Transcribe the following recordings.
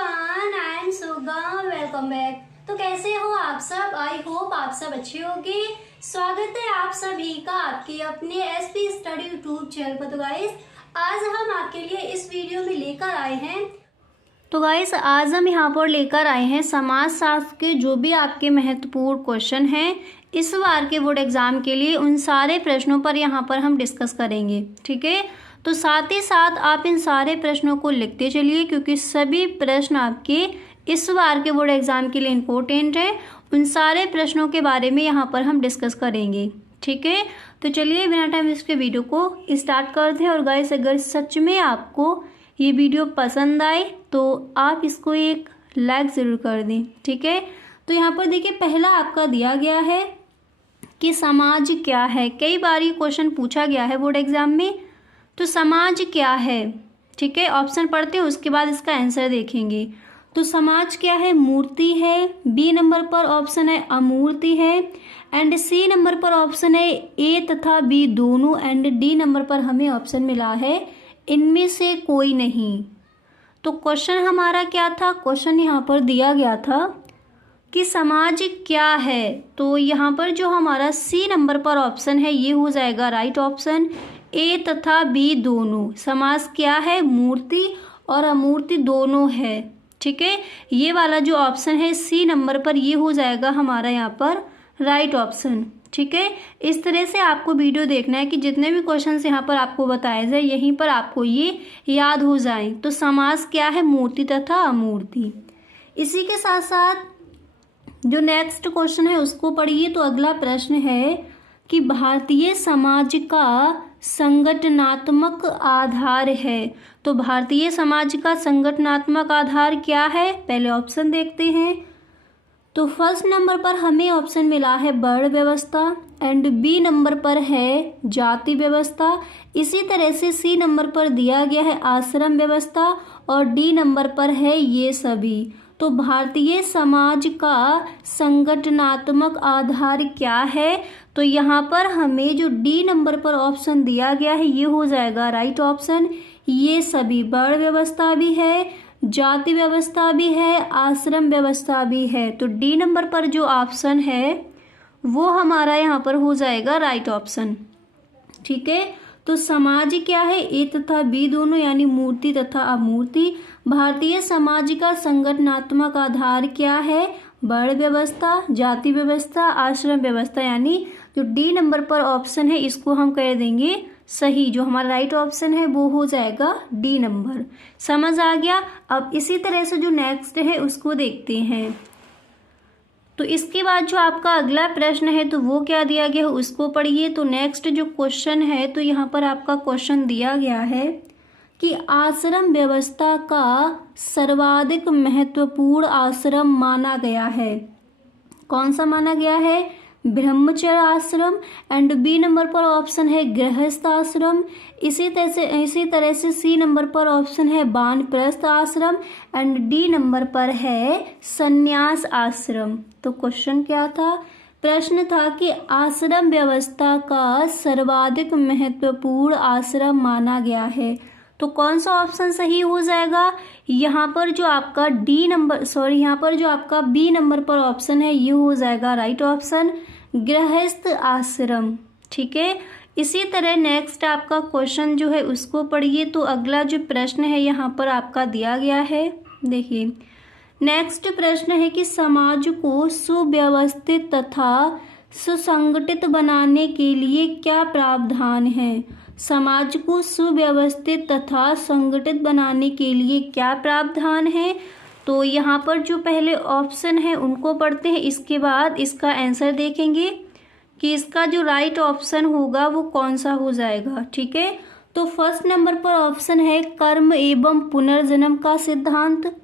Everyone, I am Suga. Welcome back. तो कैसे हो आप सब? आई होप आप सब अच्छे होंगे। स्वागत है आप सभी का आपके अपने एसपी स्टडी यूट्यूब चैनल पर। तो गाइस, आज हम आपके लिए इस वीडियो में लेकर आए हैं आज हम यहाँ पर लेकर आए हैं समाज शास्त्र के जो भी आपके महत्वपूर्ण क्वेश्चन हैं इस बार के बोर्ड एग्जाम के लिए, उन सारे प्रश्नों पर यहाँ पर हम डिस्कस करेंगे। ठीक है, तो साथ ही साथ आप इन सारे प्रश्नों को लिखते चलिए, क्योंकि सभी प्रश्न आपके इस बार के बोर्ड एग्जाम के लिए इम्पोर्टेंट है। उन सारे प्रश्नों के बारे में यहाँ पर हम डिस्कस करेंगे। ठीक है, तो चलिए बिना टाइम वेस्ट के वीडियो को स्टार्ट करते हैं। और गाइस, अगर सच में आपको ये वीडियो पसंद आए तो आप इसको एक लाइक ज़रूर कर दें। ठीक है, तो यहाँ पर देखिए, पहला आपका दिया गया है कि समाज क्या है। कई बार ये क्वेश्चन पूछा गया है बोर्ड एग्जाम में। तो समाज क्या है? ठीक है, ऑप्शन पढ़ते हैं, उसके बाद इसका आंसर देखेंगे। तो समाज क्या है? मूर्ति है। बी नंबर पर ऑप्शन है अमूर्ति है। एंड सी नंबर पर ऑप्शन है ए तथा बी दोनों। एंड डी नंबर पर हमें ऑप्शन मिला है इनमें से कोई नहीं। तो क्वेश्चन हमारा क्या था? क्वेश्चन यहाँ पर दिया गया था कि समाज क्या है। तो यहाँ पर जो हमारा सी नंबर पर ऑप्शन है ये हो जाएगा राइट ऑप्शन। ए तथा बी दोनों। समाज क्या है? मूर्ति और अमूर्ति दोनों है। ठीक है, ये वाला जो ऑप्शन है सी नंबर पर ये हो जाएगा हमारा यहाँ पर राइट ऑप्शन। ठीक है, इस तरह से आपको वीडियो देखना है कि जितने भी क्वेश्चंस यहाँ पर आपको बताए जाए यहीं पर आपको ये याद हो जाए। तो समाज क्या है? मूर्ति तथा अमूर्ति। इसी के साथ साथ जो नेक्स्ट क्वेश्चन है उसको पढ़िए। तो अगला प्रश्न है कि भारतीय समाज का संगठनात्मक आधार है। तो भारतीय समाज का संगठनात्मक आधार क्या है? पहले ऑप्शन देखते हैं। तो फर्स्ट नंबर पर हमें ऑप्शन मिला है वर्ण व्यवस्था। एंड बी नंबर पर है जाति व्यवस्था। इसी तरह से सी नंबर पर दिया गया है आश्रम व्यवस्था। और डी नंबर पर है ये सभी। तो भारतीय समाज का संगठनात्मक आधार क्या है? तो यहाँ पर हमें जो डी नंबर पर ऑप्शन दिया गया है ये हो जाएगा राइट ऑप्शन। ये सभी, वर्ण व्यवस्था भी है, जाति व्यवस्था भी है, आश्रम व्यवस्था भी है। तो डी नंबर पर जो ऑप्शन है वो हमारा यहाँ पर हो जाएगा राइट ऑप्शन। ठीक है, तो समाज क्या है? ए तथा बी दोनों, यानी मूर्ति तथा अमूर्ति। भारतीय समाज का संगठनात्मक आधार क्या है? वर्ण व्यवस्था, जाति व्यवस्था, आश्रम व्यवस्था। यानी जो डी नंबर पर ऑप्शन है इसको हम कह देंगे सही। जो हमारा राइट ऑप्शन है वो हो जाएगा डी नंबर। समझ आ गया? अब इसी तरह से जो नेक्स्ट है उसको देखते हैं। तो इसके बाद जो आपका अगला प्रश्न है तो वो क्या दिया गया है उसको पढ़िए। तो नेक्स्ट जो क्वेश्चन है तो यहाँ पर आपका क्वेश्चन दिया गया है कि आश्रम व्यवस्था का सर्वाधिक महत्वपूर्ण आश्रम माना गया है। कौन सा माना गया है? ब्रह्मचर्य आश्रम। एंड बी नंबर पर ऑप्शन है गृहस्थ आश्रम। इसी तरह से सी नंबर पर ऑप्शन है वानप्रस्थ आश्रम। एंड डी नंबर पर है संन्यास आश्रम। तो क्वेश्चन क्या था? प्रश्न था कि आश्रम व्यवस्था का सर्वाधिक महत्वपूर्ण आश्रम माना गया है। तो कौन सा ऑप्शन सही हो जाएगा? यहाँ पर जो आपका यहाँ पर जो आपका बी नंबर पर ऑप्शन है ये हो जाएगा राइट ऑप्शन, गृहस्थ आश्रम। ठीक है, इसी तरह नेक्स्ट आपका क्वेश्चन जो है उसको पढ़िए। तो अगला जो प्रश्न है यहाँ पर आपका दिया गया है, देखिए नेक्स्ट प्रश्न है कि समाज को सुव्यवस्थित तथा सुसंगठित बनाने के लिए क्या प्रावधान है? समाज को सुव्यवस्थित तथा संगठित बनाने के लिए क्या प्रावधान है? तो यहाँ पर जो पहले ऑप्शन है उनको पढ़ते हैं, इसके बाद इसका आंसर देखेंगे कि इसका जो राइट ऑप्शन होगा वो कौन सा हो जाएगा। ठीक है, तो फर्स्ट नंबर पर ऑप्शन है कर्म एवं पुनर्जन्म का सिद्धांत।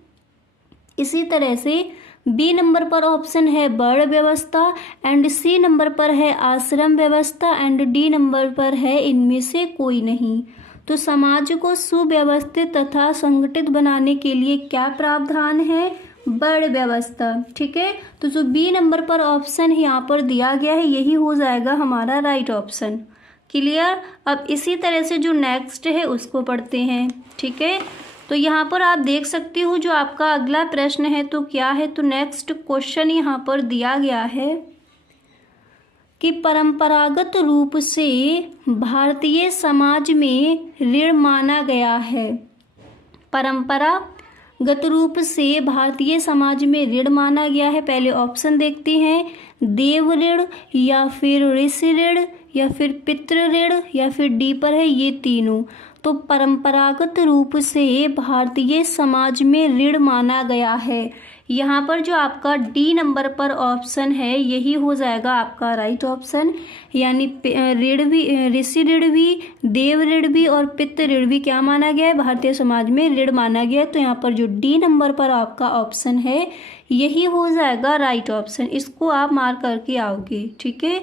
इसी तरह से बी नंबर पर ऑप्शन है वर्ण व्यवस्था। एंड सी नंबर पर है आश्रम व्यवस्था। एंड डी नंबर पर है इनमें से कोई नहीं। तो समाज को सुव्यवस्थित तथा संगठित बनाने के लिए क्या प्रावधान है? वर्ण व्यवस्था। ठीक है, तो जो बी नंबर पर ऑप्शन यहाँ पर दिया गया है यही हो जाएगा हमारा राइट ऑप्शन। क्लियर? अब इसी तरह से जो नेक्स्ट है उसको पढ़ते हैं। ठीक है, तो यहाँ पर आप देख सकते हो जो आपका अगला प्रश्न है तो क्या है, तो नेक्स्ट क्वेश्चन यहाँ पर दिया गया है कि परंपरागत रूप से भारतीय समाज में ऋण माना गया है। परंपरागत रूप से भारतीय समाज में ऋण माना गया है। पहले ऑप्शन देखते हैं, देव ऋण या फिर ऋषि ऋण या फिर पितृ ऋण या फिर डी पर है ये तीनों। तो परंपरागत रूप से भारतीय समाज में ऋण माना गया है। यहाँ पर जो आपका डी नंबर पर ऑप्शन है यही हो जाएगा आपका राइट ऑप्शन, यानी ऋण भी, ऋषि ऋण भी, देव ऋण भी और पितृ ऋण भी क्या माना गया है, भारतीय समाज में ऋण माना गया है। तो यहाँ पर जो डी नंबर पर आपका ऑप्शन है यही हो जाएगा राइट ऑप्शन, इसको आप मार्क करके आओगे। ठीक है,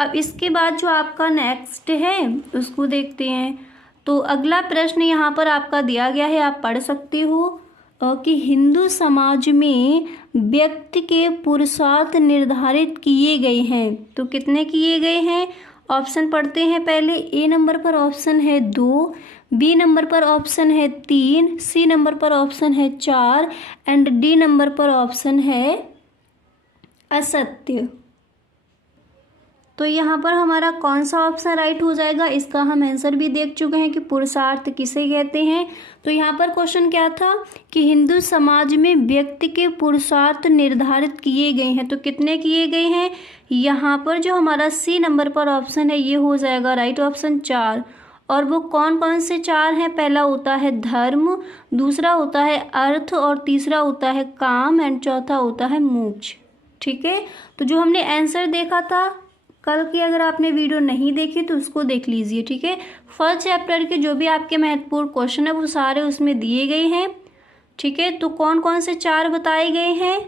अब इसके बाद जो आपका नेक्स्ट है उसको देखते हैं। तो अगला प्रश्न यहाँ पर आपका दिया गया है, आप पढ़ सकते हो कि हिंदू समाज में व्यक्ति के पुरुषार्थ निर्धारित किए गए हैं। तो कितने किए गए हैं, ऑप्शन पढ़ते हैं पहले। ए नंबर पर ऑप्शन है 2, बी नंबर पर ऑप्शन है 3, सी नंबर पर ऑप्शन है 4 एंड डी नंबर पर ऑप्शन है असत्य। तो यहाँ पर हमारा कौन सा ऑप्शन राइट हो जाएगा, इसका हम आंसर भी देख चुके हैं कि पुरुषार्थ किसे कहते हैं। तो यहाँ पर क्वेश्चन क्या था कि हिंदू समाज में व्यक्ति के पुरुषार्थ निर्धारित किए गए हैं। तो कितने किए गए हैं, यहाँ पर जो हमारा सी नंबर पर ऑप्शन है ये हो जाएगा राइट ऑप्शन 4। और वो कौन कौन से 4 हैं, पहला होता है धर्म, दूसरा होता है अर्थ और तीसरा होता है काम एंड चौथा होता है मोक्ष। ठीक है, तो जो हमने आंसर देखा था कल की, अगर आपने वीडियो नहीं देखी तो उसको देख लीजिए। ठीक है, फर्स्ट चैप्टर के जो भी आपके महत्वपूर्ण क्वेश्चन है वो सारे उसमें दिए गए हैं। ठीक है, तो कौन कौन से 4 बताए गए हैं,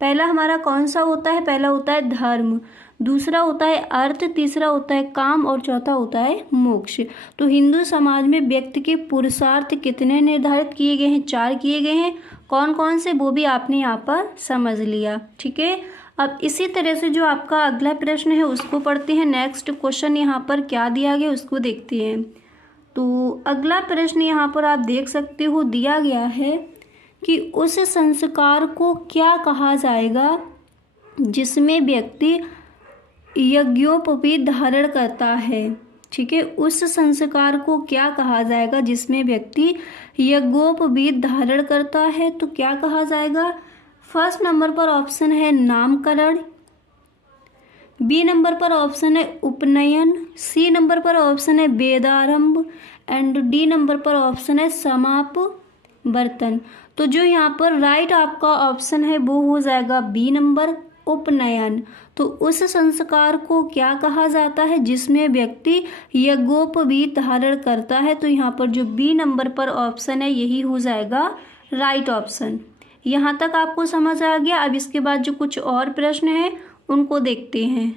पहला हमारा कौन सा होता है, पहला होता है धर्म, दूसरा होता है अर्थ, तीसरा होता है काम और चौथा होता है मोक्ष। तो हिंदू समाज में व्यक्ति के पुरुषार्थ कितने निर्धारित किए गए हैं, 4 किए गए हैं। कौन कौन से वो भी आपने यहाँ पर समझ लिया। ठीक है, अब इसी तरह से जो आपका अगला प्रश्न है उसको पढ़ते हैं। नेक्स्ट क्वेश्चन यहाँ पर क्या दिया गया उसको देखते हैं। तो अगला प्रश्न यहाँ पर आप देख सकते हो दिया गया है कि उस संस्कार को क्या कहा जाएगा जिसमें व्यक्ति यज्ञोपवीत धारण करता है। ठीक है, उस संस्कार को क्या कहा जाएगा जिसमें व्यक्ति यज्ञोपवीत धारण करता है। तो क्या कहा जाएगा, फर्स्ट नंबर पर ऑप्शन है नामकरण, बी नंबर पर ऑप्शन है उपनयन, सी नंबर पर ऑप्शन है वेदारंभ एंड डी नंबर पर ऑप्शन है समापवर्तन। तो जो यहाँ पर राइट आपका ऑप्शन है वो हो जाएगा बी नंबर उपनयन। तो उस संस्कार को क्या कहा जाता है जिसमें व्यक्ति यज्ञोपवीत धारण करता है। तो यहाँ पर जो बी नंबर पर ऑप्शन है यही हो जाएगा राइट ऑप्शन। यहाँ तक आपको समझ आ गया। अब इसके बाद जो कुछ और प्रश्न हैं उनको देखते हैं।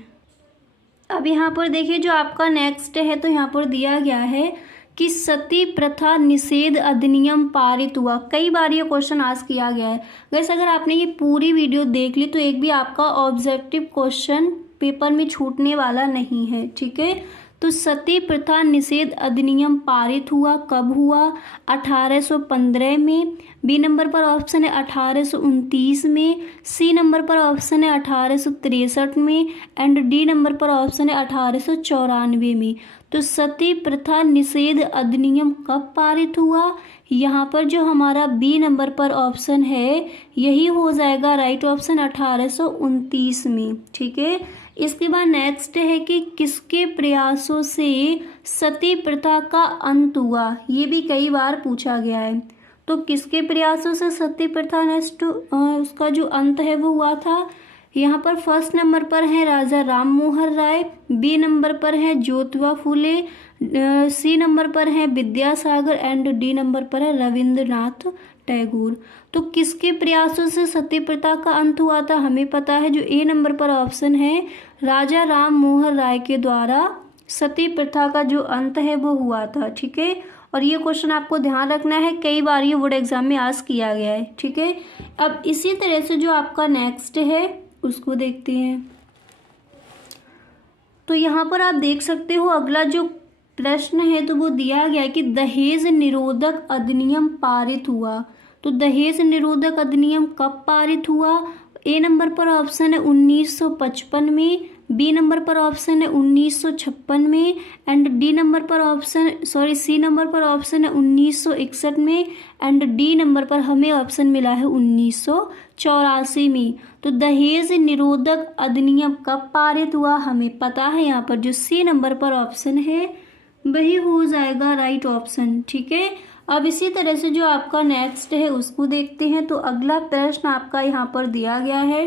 अब यहाँ पर देखिए जो आपका नेक्स्ट है तो यहाँ पर दिया गया है कि सती प्रथा निषेध अधिनियम पारित हुआ। कई बार ये क्वेश्चन आस्क किया गया है। वैसे अगर आपने ये पूरी वीडियो देख ली तो एक भी आपका ऑब्जेक्टिव क्वेश्चन पेपर में छूटने वाला नहीं है। ठीक है, तो सती प्रथा निषेध अधिनियम पारित हुआ कब हुआ, 1815 में, बी नंबर पर ऑप्शन है 1829 में, सी नंबर पर ऑप्शन है 1863 में एंड डी नंबर पर ऑप्शन है 1894 में। तो सती प्रथा निषेध अधिनियम कब पारित हुआ, यहाँ पर जो हमारा बी नंबर पर ऑप्शन है यही हो जाएगा राइट ऑप्शन 1829 में। ठीक है, इसके बाद नेक्स्ट है कि किसके प्रयासों से सती प्रथा का अंत हुआ। ये भी कई बार पूछा गया है। तो किसके प्रयासों से सती प्रथा नष्ट उसका जो अंत है वो हुआ था, यहाँ पर फर्स्ट नंबर पर है राजा राम मोहन राय, बी नंबर पर है ज्योतिबा फूले, सी नंबर पर है विद्यासागर एंड डी नंबर पर है रविंद्रनाथ टैगोर। तो किसके प्रयासों से सती प्रथा का अंत हुआ था, हमें पता है जो ए नंबर पर ऑप्शन है राजा राम मोहन राय के द्वारा सती प्रथा का जो अंत है वो हुआ था। ठीक है, और ये क्वेश्चन आपको ध्यान रखना है, कई बार ये बोर्ड एग्जाम में आस्क किया गया है। ठीक है, अब इसी तरह से जो आपका नेक्स्ट है उसको देखते हैं। तो यहाँ पर आप देख सकते हो अगला जो प्रश्न है तो वो दिया गया कि दहेज निरोधक अधिनियम पारित हुआ। तो दहेज निरोधक अधिनियम कब पारित हुआ? ए नंबर पर ऑप्शन है 1955 में, बी नंबर पर ऑप्शन है 1956 में, एंड डी नंबर पर ऑप्शन सी नंबर पर ऑप्शन है 1961 में, एंड डी नंबर पर हमें ऑप्शन मिला है 1984 में। तो दहेज निरोधक अधिनियम कब पारित हुआ? हमें पता है, यहाँ पर जो सी नंबर पर ऑप्शन है वही हो जाएगा राइट ऑप्शन। ठीक है, अब इसी तरह से जो आपका नेक्स्ट है उसको देखते हैं। तो अगला प्रश्न आपका यहाँ पर दिया गया है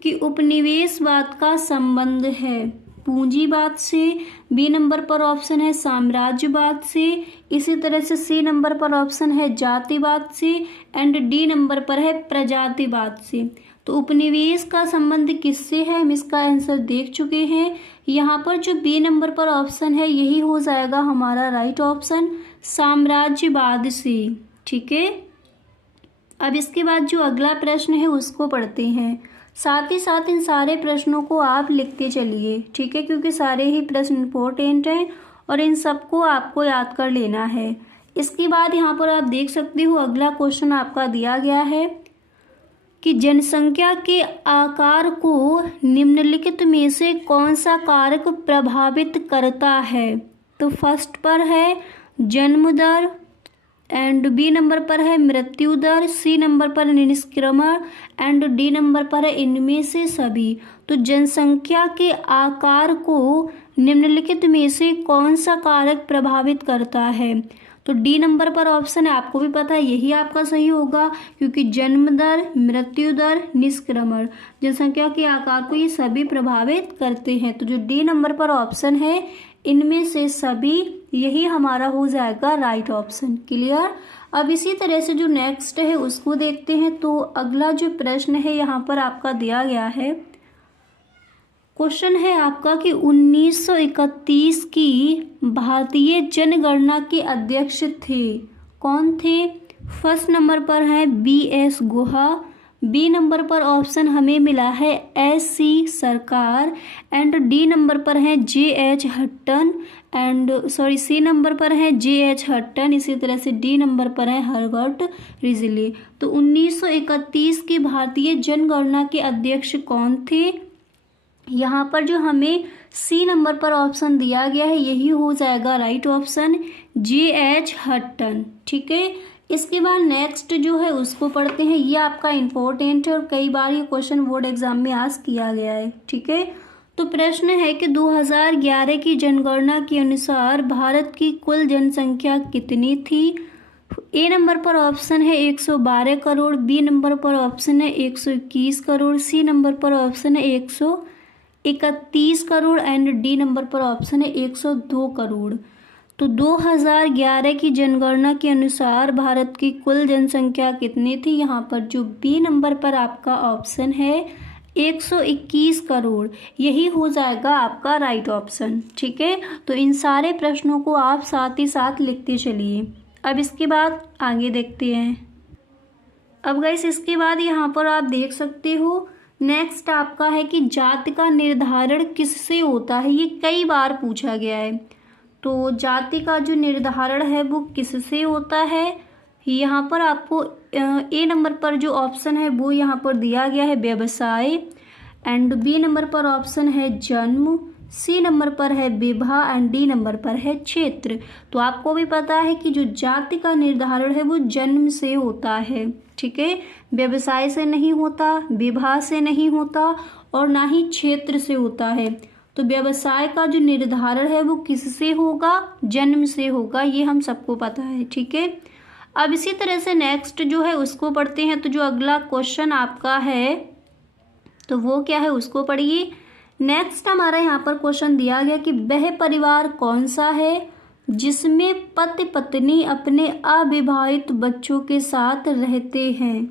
कि उपनिवेशवाद का संबंध है पूंजीवाद से, बी नंबर पर ऑप्शन है साम्राज्यवाद से, इसी तरह से सी नंबर पर ऑप्शन है जातिवाद से, एंड डी नंबर पर है प्रजातिवाद से। तो उपनिवेश का संबंध किससे है, हम इसका आंसर देख चुके हैं। यहाँ पर जो बी नंबर पर ऑप्शन है यही हो जाएगा हमारा राइट ऑप्शन, साम्राज्यवाद से। ठीक है, अब इसके बाद जो अगला प्रश्न है उसको पढ़ते हैं। साथ ही साथ इन सारे प्रश्नों को आप लिखते चलिए। ठीक है, क्योंकि सारे ही प्रश्न इंपॉर्टेंट हैं और इन सबको आपको याद कर लेना है। इसके बाद यहाँ पर आप देख सकते हो अगला क्वेश्चन आपका दिया गया है कि जनसंख्या के आकार को निम्नलिखित में से कौन सा कारक प्रभावित करता है? तो फर्स्ट पर है जन्म दर, एंड बी नंबर पर है मृत्यु दर, सी नंबर पर निष्क्रमण, एंड डी नंबर पर है इनमें से सभी। तो जनसंख्या के आकार को निम्नलिखित में से कौन सा कारक प्रभावित करता है? तो डी नंबर पर ऑप्शन है, आपको भी पता है यही आपका सही होगा, क्योंकि जन्म दर, मृत्यु दर, निष्क्रमण, जनसंख्या के आकार को ये सभी प्रभावित करते हैं। तो जो डी नंबर पर ऑप्शन है इनमें से सभी, यही हमारा हो जाएगा राइट ऑप्शन। क्लियर? अब इसी तरह से जो नेक्स्ट है उसको देखते हैं। तो अगला जो प्रश्न है यहाँ पर आपका दिया गया है, क्वेश्चन है आपका कि 1931 की भारतीय जनगणना के अध्यक्ष थे, कौन थे? फर्स्ट नंबर पर है BS गुहा, बी नंबर पर ऑप्शन हमें मिला है SC सरकार, एंड डी नंबर पर है JH हट्टन, एंड सी नंबर पर है JH हट्टन, इसी तरह से डी नंबर पर है हर्बर्ट रिजली। तो 1931 की भारतीय जनगणना के अध्यक्ष कौन थे? यहाँ पर जो हमें सी नंबर पर ऑप्शन दिया गया है यही हो जाएगा राइट ऑप्शन, JH हट्टन। ठीक है, इसके बाद नेक्स्ट जो है उसको पढ़ते हैं। ये आपका इम्पोर्टेंट है और कई बार ये क्वेश्चन बोर्ड एग्जाम में आज किया गया है। ठीक है, तो प्रश्न है कि 2011 की जनगणना के अनुसार भारत की कुल जनसंख्या कितनी थी? ए नंबर पर ऑप्शन है 112 करोड़, बी नंबर पर ऑप्शन है 121 करोड़, सी नंबर पर ऑप्शन है 131 करोड़, एंड डी नंबर पर ऑप्शन है 102 करोड़। तो 2011 की जनगणना के अनुसार भारत की कुल जनसंख्या कितनी थी? यहाँ पर जो बी नंबर पर आपका ऑप्शन है 121 करोड़, यही हो जाएगा आपका राइट ऑप्शन। ठीक है, तो इन सारे प्रश्नों को आप साथ ही साथ लिखते चलिए। अब इसके बाद आगे देखते हैं। अब गाइस इसके बाद यहाँ पर आप देख सकते हो नेक्स्ट आपका है कि जाति का निर्धारण किससे होता है? ये कई बार पूछा गया है। तो जाति का जो निर्धारण है वो किससे होता है? यहाँ पर आपको ए नंबर पर जो ऑप्शन है वो यहाँ पर दिया गया है व्यवसाय, एंड बी नंबर पर ऑप्शन है जन्म, सी नंबर पर है विवाह, एंड डी नंबर पर है क्षेत्र। तो आपको भी पता है कि जो जाति का निर्धारण है वो जन्म से होता है। ठीक है, व्यवसाय से नहीं होता, विवाह से नहीं होता, और ना ही क्षेत्र से होता है। तो व्यवसाय का जो निर्धारण है वो किससे होगा? जन्म से होगा, ये हम सबको पता है। ठीक है, अब इसी तरह से नेक्स्ट जो है उसको पढ़ते हैं। तो जो अगला क्वेश्चन आपका है तो वो क्या है उसको पढ़िए। नेक्स्ट हमारा यहाँ पर क्वेश्चन दिया गया कि वह परिवार कौन सा है जिसमें पति पत्नी अपने अविवाहित बच्चों के साथ रहते हैं?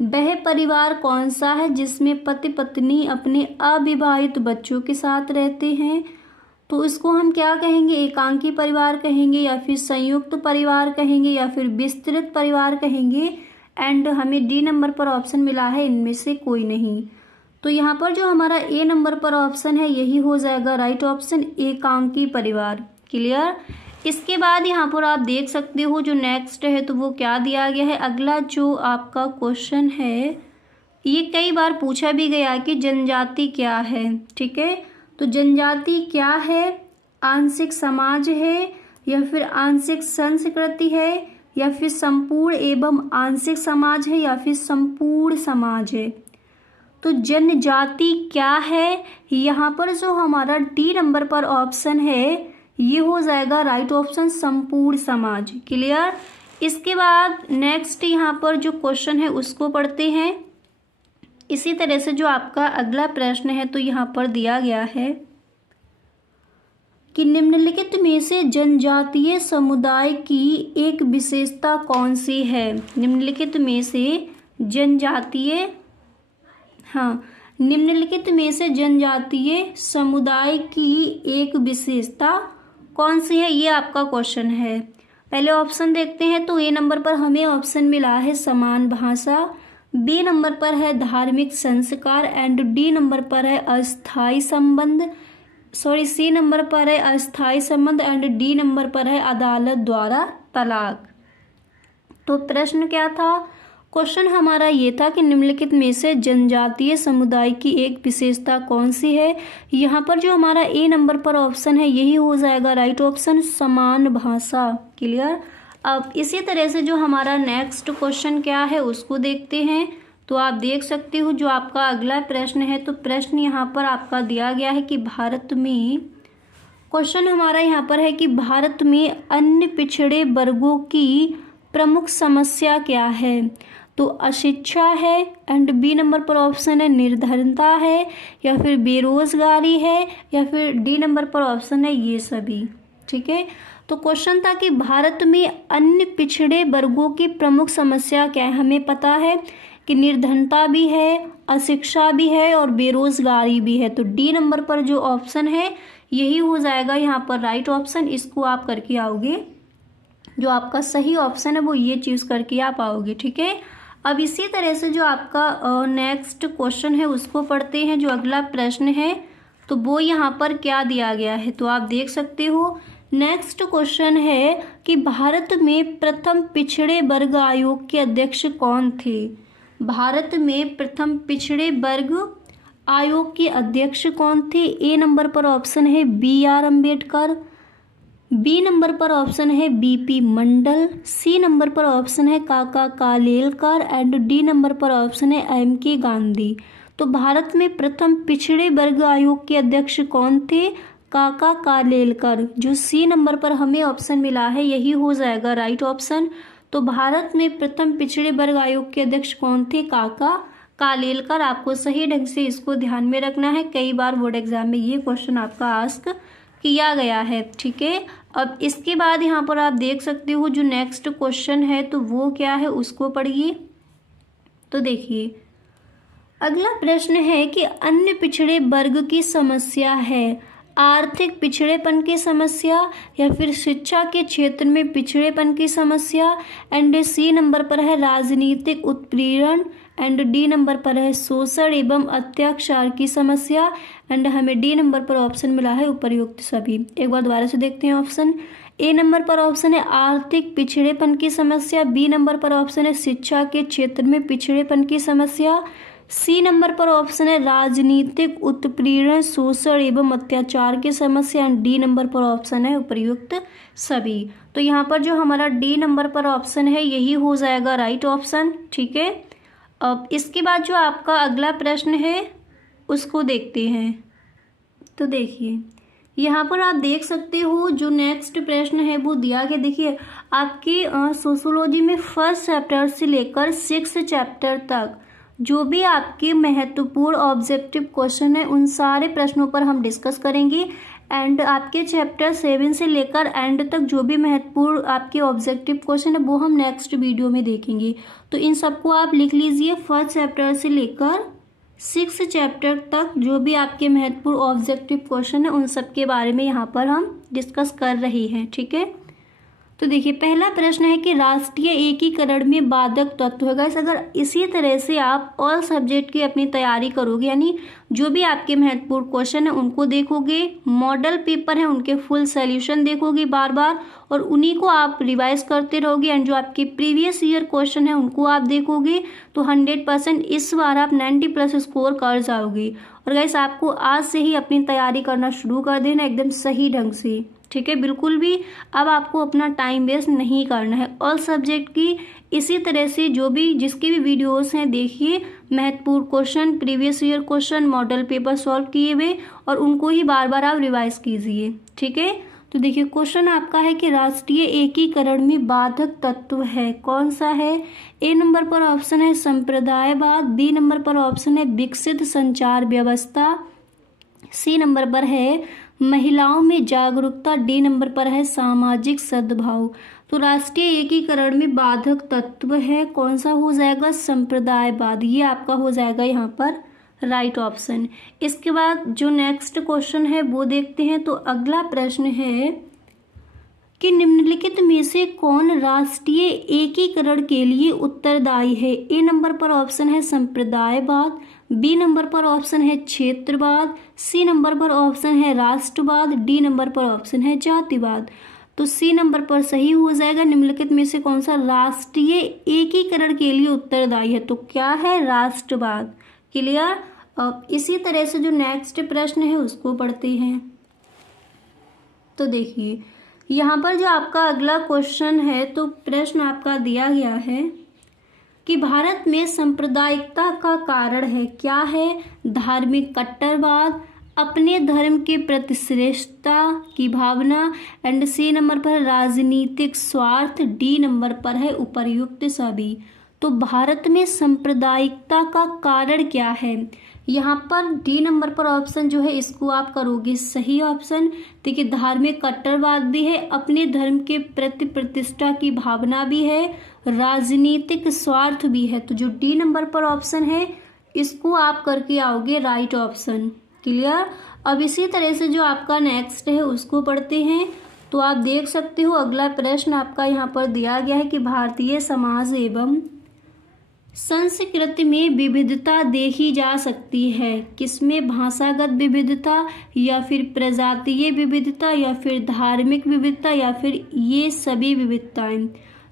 वह परिवार कौन सा है जिसमें पति पत्नी अपने अविवाहित बच्चों के साथ रहते हैं? तो इसको हम क्या कहेंगे? एकांकी परिवार कहेंगे, या फिर संयुक्त परिवार कहेंगे, या फिर विस्तृत परिवार कहेंगे, एंड हमें डी नंबर पर ऑप्शन मिला है इनमें से कोई नहीं। तो यहाँ पर जो हमारा ए नंबर पर ऑप्शन है यही हो जाएगा राइट ऑप्शन, एकांकी परिवार। क्लियर। इसके बाद यहाँ पर आप देख सकते हो जो नेक्स्ट है तो वो क्या दिया गया है। अगला जो आपका क्वेश्चन है ये कई बार पूछा भी गया कि जनजाति क्या है, ठीक है। तो जनजाति क्या है, आंशिक समाज है या फिर आंशिक संस्कृति है या फिर संपूर्ण एवं आंशिक समाज है या फिर संपूर्ण समाज है। तो जनजाति क्या है, यहाँ पर जो हमारा डी नंबर पर ऑप्शन है ये हो जाएगा राइट ऑप्शन, संपूर्ण समाज। क्लियर। इसके बाद नेक्स्ट यहाँ पर जो क्वेश्चन है उसको पढ़ते हैं। इसी तरह से जो आपका अगला प्रश्न है तो यहाँ पर दिया गया है कि निम्नलिखित में से जनजातीय समुदाय की एक विशेषता कौन सी है। निम्नलिखित में से जनजातीय निम्नलिखित में से जनजातीय समुदाय की एक विशेषता कौन सी है, ये आपका क्वेश्चन है। पहले ऑप्शन देखते हैं। तो ए नंबर पर हमें ऑप्शन मिला है समान भाषा, बी नंबर पर है धार्मिक संस्कार एंड डी नंबर पर है अस्थायी संबंध, सी नंबर पर है अस्थायी संबंध एंड डी नंबर पर है अदालत द्वारा तलाक। तो प्रश्न क्या था, क्वेश्चन हमारा ये था कि निम्नलिखित में से जनजातीय समुदाय की एक विशेषता कौन सी है। यहाँ पर जो हमारा ए नंबर पर ऑप्शन है यही हो जाएगा राइट ऑप्शन, समान भाषा। क्लियर। अब इसी तरह से जो हमारा नेक्स्ट क्वेश्चन क्या है उसको देखते हैं। तो आप देख सकते हो जो आपका अगला प्रश्न है तो प्रश्न यहाँ पर आपका दिया गया है कि भारत में, क्वेश्चन हमारा यहाँ पर है कि भारत में अन्य पिछड़े वर्गों की प्रमुख समस्या क्या है। तो अशिक्षा है एंड बी नंबर पर ऑप्शन है निर्धनता है या फिर बेरोजगारी है या फिर डी नंबर पर ऑप्शन है ये सभी, ठीक है। तो क्वेश्चन था कि भारत में अन्य पिछड़े वर्गों की प्रमुख समस्या क्या है। हमें पता है कि निर्धनता भी है, अशिक्षा भी है और बेरोजगारी भी है। तो डी नंबर पर जो ऑप्शन है यही हो जाएगा यहाँ पर राइट ऑप्शन। इसको आप करके आओगे, जो आपका सही ऑप्शन है वो ये चूज करके आप आओगे, ठीक है। अब इसी तरह से जो आपका नेक्स्ट क्वेश्चन है उसको पढ़ते हैं। जो अगला प्रश्न है तो वो यहाँ पर क्या दिया गया है तो आप देख सकते हो। नेक्स्ट क्वेश्चन है कि भारत में प्रथम पिछड़े वर्ग आयोग के अध्यक्ष कौन थे। भारत में प्रथम पिछड़े वर्ग आयोग के अध्यक्ष कौन थे। ए नंबर पर ऑप्शन है BR अम्बेडकर, बी नंबर पर ऑप्शन है BP मंडल, सी नंबर पर ऑप्शन है काका कालेलकर एंड डी नंबर पर ऑप्शन है MK गांधी। तो भारत में प्रथम पिछड़े वर्ग आयोग के अध्यक्ष कौन थे, काका कालेलकर। जो सी नंबर पर हमें ऑप्शन मिला है यही हो जाएगा राइट ऑप्शन। तो भारत में प्रथम पिछड़े वर्ग आयोग के अध्यक्ष कौन थे, काका कालेलकर। आपको सही ढंग से इसको ध्यान में रखना है, कई बार बोर्ड एग्जाम में ये क्वेश्चन आपका आस्क किया गया है, ठीक है। अब इसके बाद यहाँ पर आप देख सकते हो जो नेक्स्ट क्वेश्चन है तो वो क्या है उसको पढ़िए। तो देखिए अगला प्रश्न है कि अन्य पिछड़े वर्ग की समस्या है आर्थिक पिछड़ेपन की समस्या या फिर शिक्षा के क्षेत्र में पिछड़ेपन की समस्या एंड सी नंबर पर है राजनीतिक उत्पीड़न एंड डी नंबर पर है शोषण एवं अत्याचार की समस्या एंड हमें डी नंबर पर ऑप्शन मिला है उपर्युक्त सभी। एक बार दोबारा से देखते हैं ऑप्शन। ए नंबर पर ऑप्शन है आर्थिक पिछड़ेपन की समस्या, बी नंबर पर ऑप्शन है शिक्षा के क्षेत्र में पिछड़ेपन की समस्या, सी नंबर पर ऑप्शन है राजनीतिक उत्पीड़न शोषण एवं अत्याचार की समस्या एंड डी नंबर पर ऑप्शन है उपर्युक्त सभी। तो यहाँ पर जो हमारा डी नंबर पर ऑप्शन है यही हो जाएगा राइट ऑप्शन, ठीक है। अब इसके बाद जो आपका अगला प्रश्न है उसको देखते हैं। तो देखिए यहाँ पर आप देख सकते हो जो नेक्स्ट प्रश्न है वो दिया गया। देखिए आपकी सोशियोलॉजी में फर्स्ट चैप्टर से लेकर 6 चैप्टर तक जो भी आपके महत्वपूर्ण ऑब्जेक्टिव क्वेश्चन है उन सारे प्रश्नों पर हम डिस्कस करेंगे एंड आपके चैप्टर 7 से लेकर एंड तक जो भी महत्वपूर्ण आपके ऑब्जेक्टिव क्वेश्चन है वो हम नेक्स्ट वीडियो में देखेंगे। तो इन सबको आप लिख लीजिए, फर्स्ट चैप्टर से लेकर 6 चैप्टर तक जो भी आपके महत्वपूर्ण ऑब्जेक्टिव क्वेश्चन है उन सब के बारे में यहाँ पर हम डिस्कस कर रहे हैं, ठीक है। तो देखिए पहला प्रश्न है कि राष्ट्रीय एकीकरण में बाधक तत्व है। गाइस अगर इसी तरह से आप ऑल सब्जेक्ट की अपनी तैयारी करोगे, यानी जो भी आपके महत्वपूर्ण क्वेश्चन है उनको देखोगे, मॉडल पेपर है उनके फुल सॉल्यूशन देखोगे बार बार, और उन्हीं को आप रिवाइज करते रहोगे, एंड जो आपके प्रीवियस ईयर क्वेश्चन है उनको आप देखोगे, तो 100% इस बार आप 90+ स्कोर कर जाओगे। और गाइस आपको आज से ही अपनी तैयारी करना शुरू कर देना एकदम सही ढंग से, ठीक है। बिल्कुल भी अब आपको अपना टाइम वेस्ट नहीं करना है। ऑल सब्जेक्ट की इसी तरह से जो भी जिसकी भी वीडियोस हैं देखिए, महत्वपूर्ण question, previous year question, model paper solve किए हुए, और उनको ही बार बार आप रिवाइज कीजिए, ठीक है। तो देखिए क्वेश्चन आपका है कि राष्ट्रीय एकीकरण में बाधक तत्व है, कौन सा है। ए नंबर पर ऑप्शन है संप्रदायवाद, बी नंबर पर ऑप्शन है विकसित संचार व्यवस्था, सी नंबर पर है महिलाओं में जागरूकता, डी नंबर पर है सामाजिक सद्भाव। तो राष्ट्रीय एकीकरण में बाधक तत्व है, कौन सा हो जाएगा, संप्रदायवाद, ये आपका हो जाएगा यहाँ पर राइट ऑप्शन। इसके बाद जो नेक्स्ट क्वेश्चन है वो देखते हैं। तो अगला प्रश्न है कि निम्नलिखित में से कौन राष्ट्रीय एकीकरण के लिए उत्तरदायी है। ए नंबर पर ऑप्शन है संप्रदायवाद, बी नंबर पर ऑप्शन है क्षेत्रवाद, सी नंबर पर ऑप्शन है राष्ट्रवाद, डी नंबर पर ऑप्शन है जातिवाद। तो सी नंबर पर सही हो जाएगा। निम्नलिखित में से कौन सा राष्ट्रीय एकीकरण के लिए उत्तरदायी है, तो क्या है, राष्ट्रवाद। क्लियर। अब इसी तरह से जो नेक्स्ट प्रश्न है उसको पढ़ते हैं। तो देखिए यहाँ पर जो आपका अगला क्वेश्चन है, तो प्रश्न आपका दिया गया है कि भारत में सांप्रदायिकता का कारण है, क्या है, धार्मिक कट्टरवाद, अपने धर्म के प्रति श्रेष्ठता की भावना, एंड सी नंबर पर राजनीतिक स्वार्थ, डी नंबर पर है उपर्युक्त सभी। तो भारत में सांप्रदायिकता का कारण क्या है, यहाँ पर डी नंबर पर ऑप्शन जो है इसको आप करोगे सही ऑप्शन। देखिए धार्मिक कट्टरवाद भी है, अपने धर्म के प्रति प्रतिष्ठा की भावना भी है, राजनीतिक स्वार्थ भी है। तो जो डी नंबर पर ऑप्शन है इसको आप करके आओगे राइट ऑप्शन। क्लियर। अब इसी तरह से जो आपका नेक्स्ट है उसको पढ़ते हैं। तो आप देख सकते हो अगला प्रश्न आपका यहाँ पर दिया गया है कि भारतीय समाज एवं संस्कृति में विविधता देखी जा सकती है, किसमें, भाषागत विविधता, या फिर प्रजातीय विविधता, या फिर धार्मिक विविधता, या फिर ये सभी विविधताएं।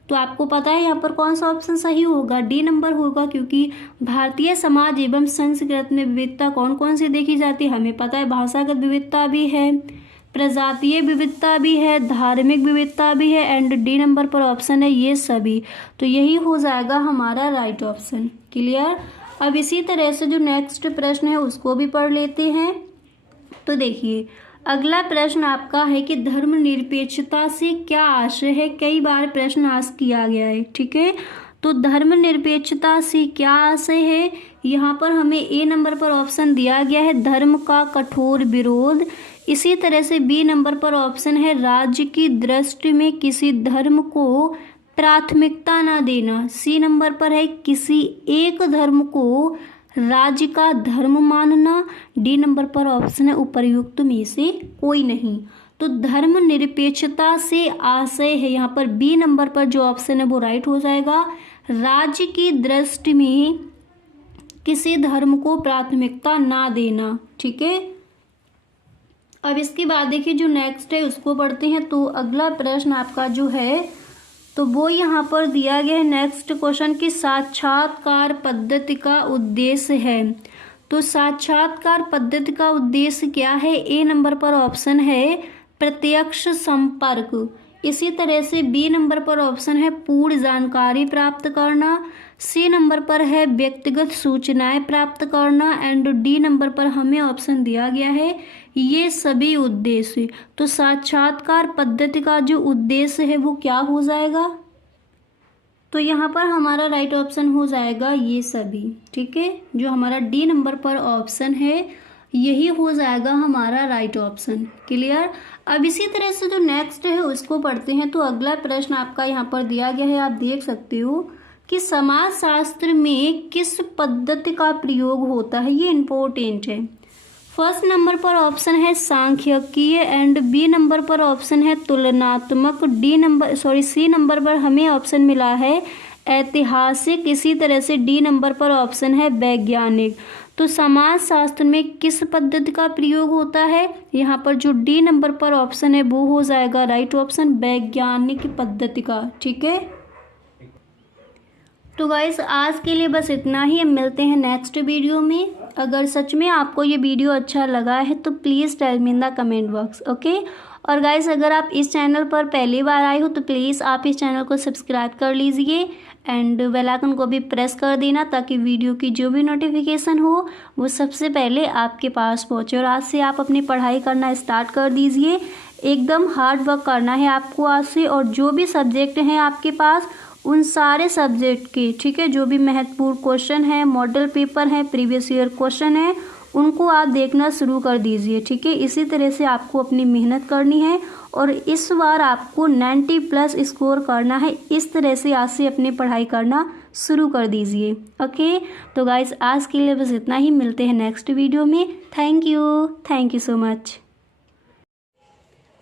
तो आपको पता है यहाँ पर कौन सा ऑप्शन सही होगा, डी नंबर होगा, क्योंकि भारतीय समाज एवं संस्कृति में विविधता कौन कौन सी देखी जाती है, हमें पता है भाषागत विविधता भी है, प्रजातीय विविधता भी है, धार्मिक विविधता भी है, एंड डी नंबर पर ऑप्शन है ये सभी। तो यही हो जाएगा हमारा राइट ऑप्शन। क्लियर। अब इसी तरह से जो नेक्स्ट प्रश्न है उसको भी पढ़ लेते हैं। तो देखिए अगला प्रश्न आपका है कि धर्मनिरपेक्षता से क्या आशय है, कई बार प्रश्न आस्क किया गया है, ठीक है। तो धर्मनिरपेक्षता से क्या आशय है, यहाँ पर हमें ए नंबर पर ऑप्शन दिया गया है धर्म का कठोर विरोध, इसी तरह से बी नंबर पर ऑप्शन है राज्य की दृष्टि में किसी धर्म को प्राथमिकता ना देना, सी नंबर पर है किसी एक धर्म को राज्य का धर्म मानना, डी नंबर पर ऑप्शन है उपर्युक्त में से कोई नहीं। तो धर्मनिरपेक्षता से आशय है यहाँ पर बी नंबर पर जो ऑप्शन है वो राइट हो जाएगा, राज्य की दृष्टि में किसी धर्म को प्राथमिकता ना देना, ठीक है। अब इसके बाद देखिए जो नेक्स्ट है उसको पढ़ते हैं। तो अगला प्रश्न आपका जो है तो वो यहाँ पर दिया गया है नेक्स्ट क्वेश्चन की साक्षात्कार पद्धति का उद्देश्य है। तो साक्षात्कार पद्धति का उद्देश्य क्या है, ए नंबर पर ऑप्शन है प्रत्यक्ष संपर्क, इसी तरह से बी नंबर पर ऑप्शन है पूर्ण जानकारी प्राप्त करना, सी नंबर पर है व्यक्तिगत सूचनाएं प्राप्त करना, एंड डी नंबर पर हमें ऑप्शन दिया गया है ये सभी उद्देश्य। तो साक्षात्कार पद्धति का जो उद्देश्य है वो क्या हो जाएगा, तो यहाँ पर हमारा राइट ऑप्शन हो जाएगा ये सभी, ठीक है। जो हमारा डी नंबर पर ऑप्शन है यही हो जाएगा हमारा राइट ऑप्शन। क्लियर। अब इसी तरह से जो नेक्स्ट है उसको पढ़ते हैं। तो अगला प्रश्न आपका यहाँ पर दिया गया है, आप देख सकते हो कि समाजशास्त्र में किस पद्धति का प्रयोग होता है, ये इम्पोर्टेंट है। फर्स्ट नंबर पर ऑप्शन है सांख्यिकीय एंड बी नंबर पर ऑप्शन है तुलनात्मक, सी नंबर पर हमें ऑप्शन मिला है ऐतिहासिक, इसी तरह से डी नंबर पर ऑप्शन है वैज्ञानिक। तो समाज शास्त्र में किस पद्धति का प्रयोग होता है? यहाँ पर जो डी नंबर पर ऑप्शन है वो हो जाएगा राइट ऑप्शन, वैज्ञानिक पद्धति का। ठीक है, तो गाइस आज के लिए बस इतना ही। हम मिलते हैं नेक्स्ट वीडियो में। अगर सच में आपको ये वीडियो अच्छा लगा है तो please tell me in the comment box, okay. और गाइस अगर आप इस चैनल पर पहली बार आए हो तो प्लीज़ आप इस चैनल को सब्सक्राइब कर लीजिए एंड बेल आइकन को भी प्रेस कर देना ताकि वीडियो की जो भी नोटिफिकेशन हो वो सबसे पहले आपके पास पहुँचे। और आज से आप अपनी पढ़ाई करना स्टार्ट कर दीजिए, एकदम हार्ड वर्क करना है आपको आज से। और जो भी सब्जेक्ट हैं आपके पास उन सारे सब्जेक्ट के, ठीक है, जो भी महत्वपूर्ण क्वेश्चन है, मॉडल पेपर है, प्रीवियस ईयर क्वेश्चन है, उनको आप देखना शुरू कर दीजिए। ठीक है, इसी तरह से आपको अपनी मेहनत करनी है और इस बार आपको 90+ स्कोर करना है। इस तरह से आज से अपनी पढ़ाई करना शुरू कर दीजिए, ओके। तो गाइस आज के लिए बस इतना ही, मिलते हैं नेक्स्ट वीडियो में। Thank you so much.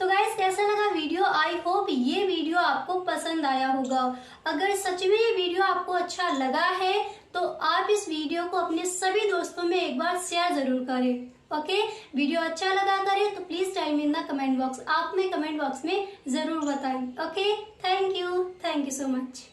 तो गाइस कैसा लगा वीडियो? आई होप ये वीडियो आपको पसंद आया होगा। अगर सच में ये वीडियो आपको अच्छा लगा है तो आप इस वीडियो को अपने सभी दोस्तों में एक बार शेयर जरूर करें, ओके। वीडियो अच्छा लगा करे तो please tell me in the comment box, आप में कमेंट बॉक्स में जरूर बताएं, okay. Thank you so much.